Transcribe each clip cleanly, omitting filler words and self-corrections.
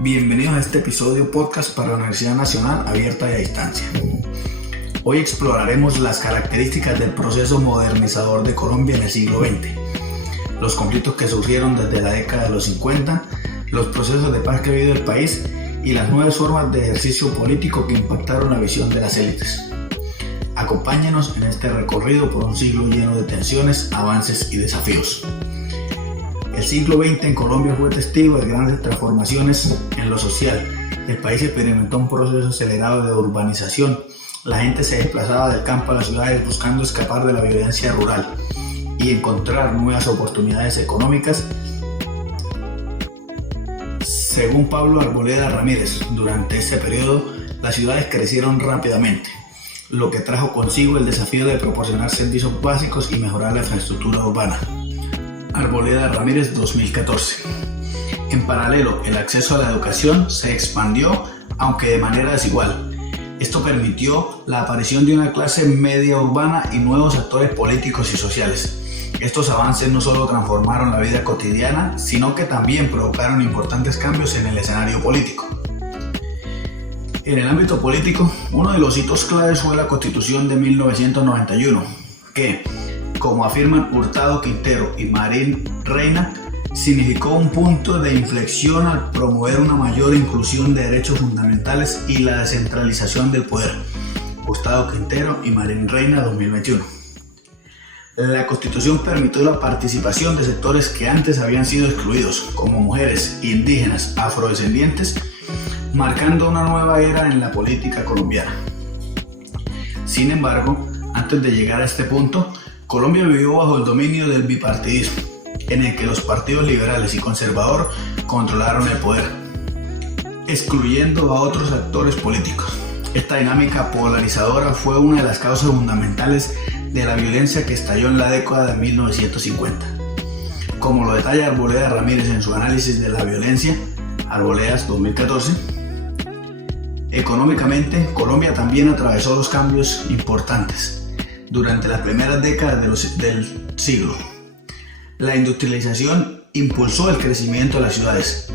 Bienvenidos a este episodio podcast para la Universidad Nacional Abierta y a Distancia. Hoy exploraremos las características del proceso modernizador de Colombia en el siglo XX, los conflictos que surgieron desde la década de los 50, los procesos de paz que ha vivido el país y las nuevas formas de ejercicio político que impactaron la visión de las élites. Acompáñenos en este recorrido por un siglo lleno de tensiones, avances y desafíos. El siglo XX en Colombia fue testigo de grandes transformaciones en lo social. El país experimentó un proceso acelerado de urbanización. La gente se desplazaba del campo a las ciudades buscando escapar de la violencia rural y encontrar nuevas oportunidades económicas. Según Pablo Arboleda Ramírez, durante este periodo las ciudades crecieron rápidamente, lo que trajo consigo el desafío de proporcionar servicios básicos y mejorar la infraestructura urbana. Arboleda Ramírez, 2014. En paralelo, el acceso a la educación se expandió, aunque de manera desigual. Esto permitió la aparición de una clase media urbana y nuevos actores políticos y sociales. Estos avances no solo transformaron la vida cotidiana, sino que también provocaron importantes cambios en el escenario político. En el ámbito político, uno de los hitos claves fue la Constitución de 1991, que, como afirman Hurtado Quintero y Marín Reina, significó un punto de inflexión al promover una mayor inclusión de derechos fundamentales y la descentralización del poder. Hurtado Quintero y Marín Reina, 2021. La Constitución permitió la participación de sectores que antes habían sido excluidos, como mujeres, indígenas, afrodescendientes, marcando una nueva era en la política colombiana. Sin embargo, antes de llegar a este punto, Colombia vivió bajo el dominio del bipartidismo, en el que los partidos liberales y conservador controlaron el poder, excluyendo a otros actores políticos. Esta dinámica polarizadora fue una de las causas fundamentales de la violencia que estalló en la década de 1950. Como lo detalla Arboleda Ramírez en su análisis de la violencia, Arboledas, 2014, económicamente, Colombia también atravesó dos cambios importantes durante las primeras décadas del siglo. La industrialización impulsó el crecimiento de las ciudades,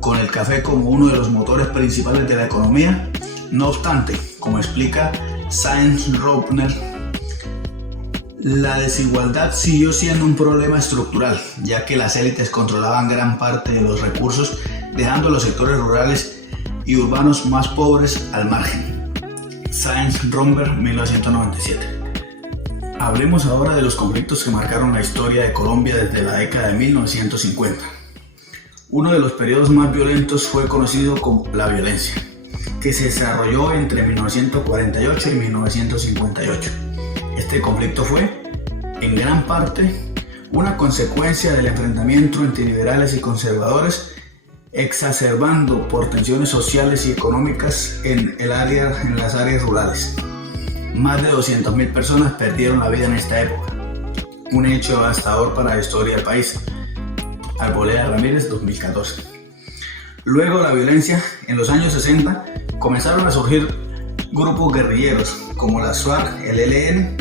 con el café como uno de los motores principales de la economía. No obstante, como explica Saenz-Rovner, la desigualdad siguió siendo un problema estructural, ya que las élites controlaban gran parte de los recursos, dejando a los sectores rurales y urbanos más pobres al margen. Saenz-Rovner, 1997. Hablemos ahora de los conflictos que marcaron la historia de Colombia desde la década de 1950. Uno de los periodos más violentos fue conocido como la violencia, que se desarrolló entre 1948 y 1958. Este conflicto fue, en gran parte, una consecuencia del enfrentamiento entre liberales y conservadores, exacerbando por tensiones sociales y económicas en las áreas rurales. Más de 200.000 personas perdieron la vida en esta época, un hecho devastador para la historia del país. Arboleda Ramírez, 2014. Luego de la violencia, en los años 60, comenzaron a surgir grupos guerrilleros como las FARC, el ELN.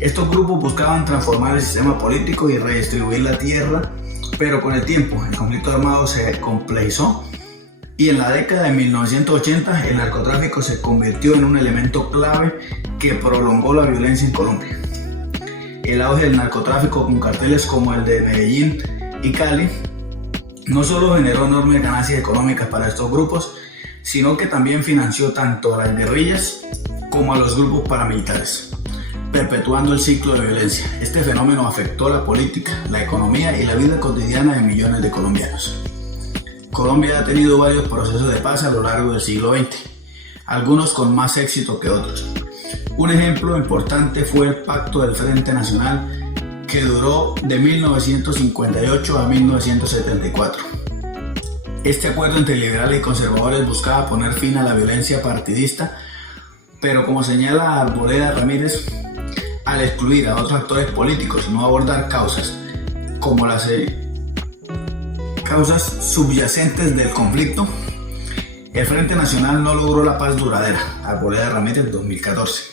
Estos grupos buscaban transformar el sistema político y redistribuir la tierra, pero con el tiempo el conflicto armado se complejizó y en la década de 1980 el narcotráfico se convirtió en un elemento clave que prolongó la violencia en Colombia. El auge del narcotráfico con carteles como el de Medellín y Cali no solo generó enormes ganancias económicas para estos grupos, sino que también financió tanto a las guerrillas como a los grupos paramilitares, perpetuando el ciclo de violencia. Este fenómeno afectó la política, la economía y la vida cotidiana de millones de colombianos. Colombia ha tenido varios procesos de paz a lo largo del siglo XX, algunos con más éxito que otros. Un ejemplo importante fue el Pacto del Frente Nacional, que duró de 1958 a 1974. Este acuerdo entre liberales y conservadores buscaba poner fin a la violencia partidista, pero como señala Arboleda Ramírez, al excluir a otros actores políticos y no abordar causas como las causas subyacentes del conflicto, el Frente Nacional no logró la paz duradera. Arboleda Ramírez, 2014.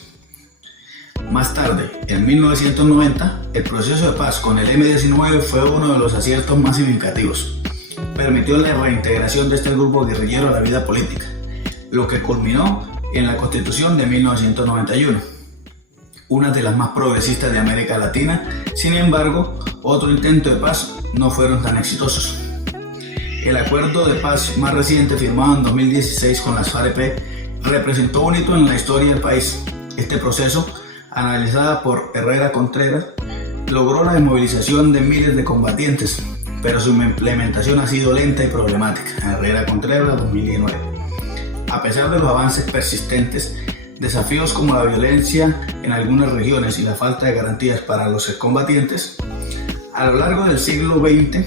Más tarde, en 1990, el proceso de paz con el M-19 fue uno de los aciertos más significativos. permitió la reintegración de este grupo guerrillero a la vida política, lo que culminó en la Constitución de 1991, una de las más progresistas de América Latina. Sin embargo, otro intento de paz no fueron tan exitosos. El acuerdo de paz más reciente, firmado en 2016 con las FARC-EP, representó un hito en la historia del país. Este proceso, analizada por Herrera Contreras, logró la desmovilización de miles de combatientes, pero su implementación ha sido lenta y problemática. Herrera Contreras, 2019. A pesar de los avances persistentes, desafíos como la violencia en algunas regiones y la falta de garantías para los excombatientes, a lo largo del siglo XX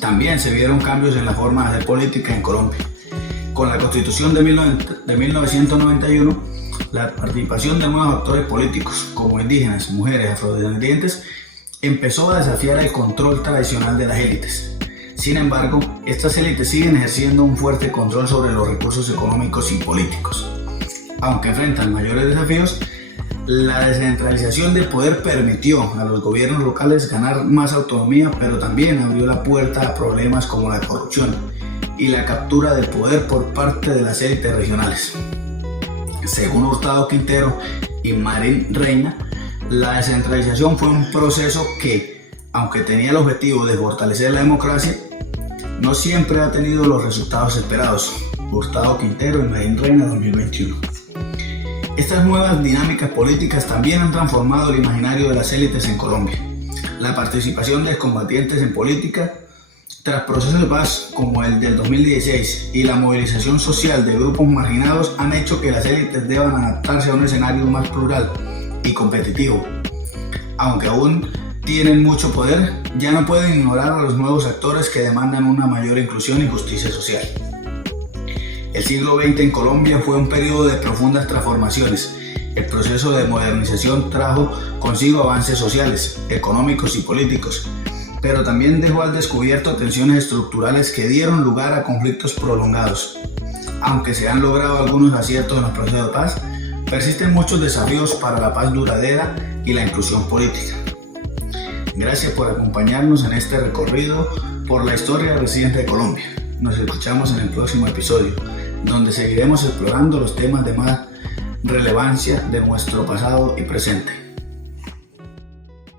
también se vieron cambios en la forma de hacer política en Colombia. Con la Constitución de 1991, la participación de nuevos actores políticos como indígenas, mujeres, afrodescendientes empezó a desafiar el control tradicional de las élites. Sin embargo, estas élites siguen ejerciendo un fuerte control sobre los recursos económicos y políticos. Aunque enfrentan mayores desafíos, la descentralización del poder permitió a los gobiernos locales ganar más autonomía, pero también abrió la puerta a problemas como la corrupción y la captura del poder por parte de las élites regionales. Según Hurtado Quintero y Marín Reina, la descentralización fue un proceso que, aunque tenía el objetivo de fortalecer la democracia, no siempre ha tenido los resultados esperados. Hurtado Quintero y Marín Reina, 2021. Estas nuevas dinámicas políticas también han transformado el imaginario de las élites en Colombia. La participación de excombatientes en política, tras procesos de paz como el del 2016 y la movilización social de grupos marginados, han hecho que las élites deban adaptarse a un escenario más plural y competitivo. Aunque aún tienen mucho poder, ya no pueden ignorar a los nuevos actores que demandan una mayor inclusión y justicia social. El siglo XX en Colombia fue un periodo de profundas transformaciones. El proceso de modernización trajo consigo avances sociales, económicos y políticos, pero también dejó al descubierto tensiones estructurales que dieron lugar a conflictos prolongados. Aunque se han logrado algunos aciertos en los procesos de paz, persisten muchos desafíos para la paz duradera y la inclusión política. Gracias por acompañarnos en este recorrido por la historia reciente de Colombia. Nos escuchamos en el próximo episodio, donde seguiremos explorando los temas de más relevancia de nuestro pasado y presente.